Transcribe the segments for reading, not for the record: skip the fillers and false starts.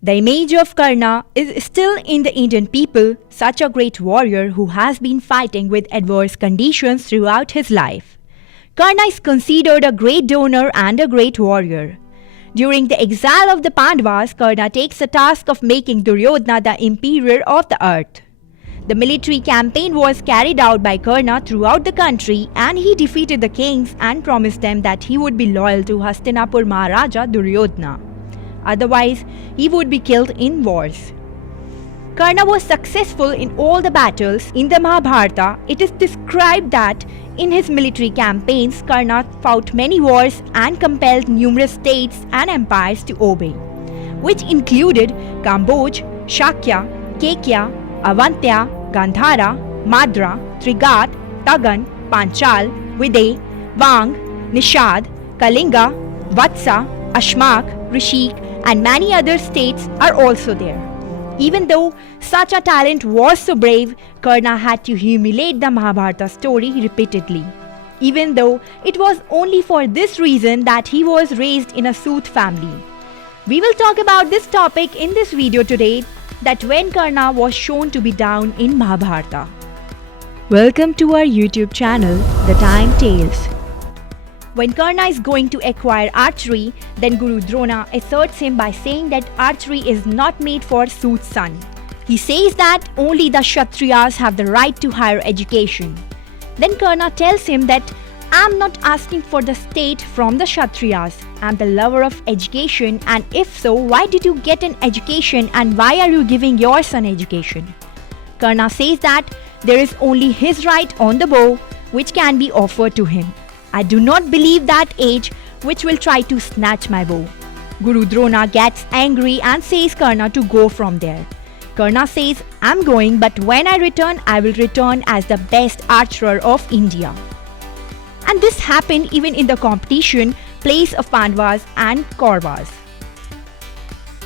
The image of Karna is still in the Indian people, such a great warrior who has been fighting with adverse conditions throughout his life. Karna is considered a great donor and a great warrior. During the exile of the Pandavas, Karna takes the task of making Duryodhana the emperor of the earth. The military campaign was carried out by Karna throughout the country, and he defeated the kings and promised them that he would be loyal to Hastinapur Maharaja Duryodhana. Otherwise, he would be killed in wars. Karna was successful in all the battles. In the Mahabharata, it is described that in his military campaigns, Karna fought many wars and compelled numerous states and empires to obey, which included Kamboj, Shakya, Kekya, Avantya, Gandhara, Madra, Trigat, Tagan, Panchal, Videh, Wang, Nishad, Kalinga, Vatsa, Ashmak, Rishik, and many other states are also there. Even though such a talent was so brave, Karna had to humiliate the Mahabharata story repeatedly. Even though it was only for this reason that he was raised in a Sooth family. We will talk about this topic in this video today, that when Karna was shown to be down in Mahabharata. Welcome to our YouTube channel, The Time Tales. When Karna is going to acquire archery, then Guru Drona asserts him by saying that archery is not made for Sooth's son. He says that only the Kshatriyas have the right to higher education. Then Karna tells him that I'm not asking for the state from the Kshatriyas. I'm the lover of education, and if so, why did you get an education and why are you giving your son education? Karna says that there is only his right on the bow which can be offered to him. I do not believe that age which will try to snatch my bow. Guru Drona gets angry and says Karna to go from there. Karna says, I'm going, but when I return, I will return as the best archer of India. And this happened even in the competition place of Pandavas and Kauravas.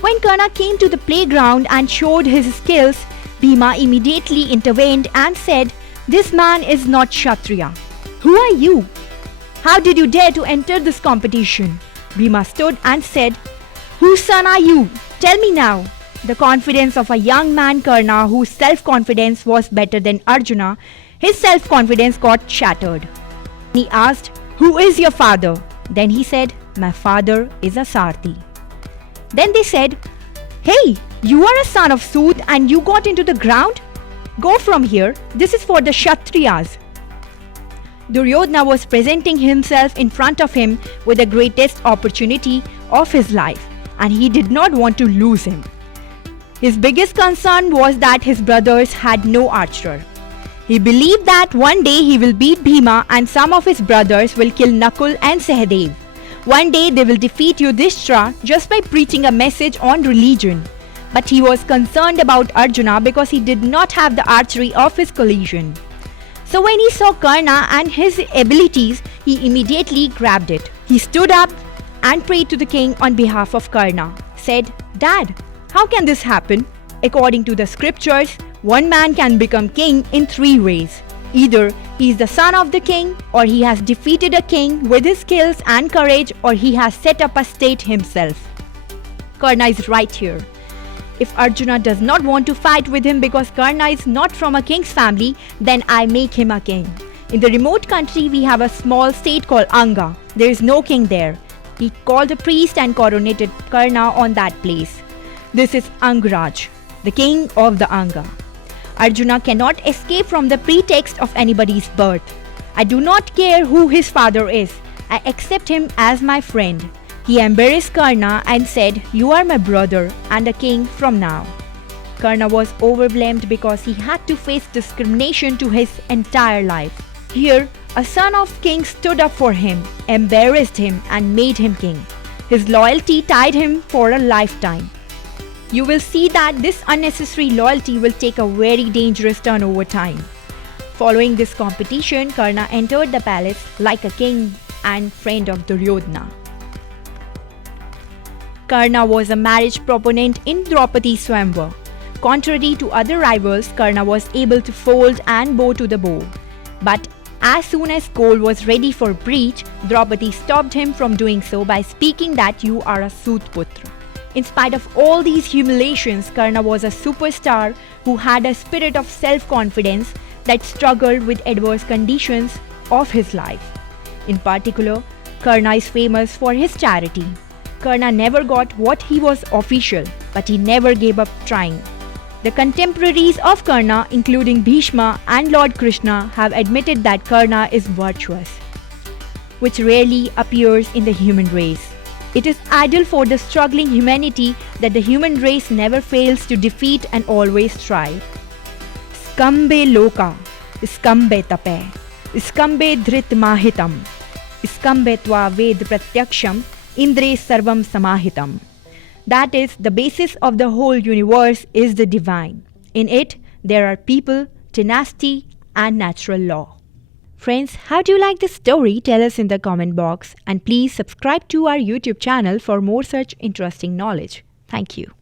When Karna came to the playground and showed his skills, Bhima immediately intervened and said, this man is not Kshatriya. Who are you? How did you dare to enter this competition? Bhima stood and said, whose son are you? Tell me now. The confidence of a young man Karna, whose self-confidence was better than Arjuna, his self-confidence got shattered. He asked, who is your father? Then he said, my father is a Sarthi. Then they said, hey, you are a son of Sooth and you got into the ground? Go from here, this is for the Kshatriyas. Duryodhana was presenting himself in front of him with the greatest opportunity of his life, and he did not want to lose him. His biggest concern was that his brothers had no archer. He believed that one day he will beat Bhima and some of his brothers will kill Nakul and Sahadev. One day they will defeat Yudhishthira just by preaching a message on religion. But he was concerned about Arjuna because he did not have the archery of his collision. So when he saw Karna and his abilities, he immediately grabbed it. He stood up and prayed to the king on behalf of Karna. Said, Dad, how can this happen? According to the scriptures, one man can become king in three ways. Either he is the son of the king, or he has defeated a king with his skills and courage, or he has set up a state himself. Karna is right here. If Arjuna does not want to fight with him because Karna is not from a king's family, then I make him a king. In the remote country, we have a small state called Anga. There is no king there. He called a priest and coronated Karna on that place. This is Angraj, the king of the Anga. Arjuna cannot escape from the pretext of anybody's birth. I do not care who his father is. I accept him as my friend. He embarrassed Karna and said, you are my brother and a king from now. Karna was overwhelmed because he had to face discrimination to his entire life. Here, a son of king stood up for him, embarrassed him and made him king. His loyalty tied him for a lifetime. You will see that this unnecessary loyalty will take a very dangerous turn over time. Following this competition, Karna entered the palace like a king and friend of Duryodhana. Karna was a marriage proponent in Draupadi's Swayamvar. Contrary to other rivals, Karna was able to fold and bow to the bow. But as soon as goal was ready for breach, Draupadi stopped him from doing so by speaking that you are a Soothputra. In spite of all these humiliations, Karna was a superstar who had a spirit of self-confidence that struggled with adverse conditions of his life. In particular, Karna is famous for his charity. Karna never got what he was official, but he never gave up trying. The contemporaries of Karna, including Bhishma and Lord Krishna, have admitted that Karna is virtuous, which rarely appears in the human race. It is ideal for the struggling humanity that the human race never fails to defeat and always strive. Skambe loka, skambe tape, skambe dhrit mahitam, skambe tva ved pratyaksham, indre sarvam samahitam. That is, the basis of the whole universe is the divine. In it, there are people, tenacity, and natural law. Friends, how do you like this story? Tell us in the comment box, and please subscribe to our YouTube channel for more such interesting knowledge. Thank you.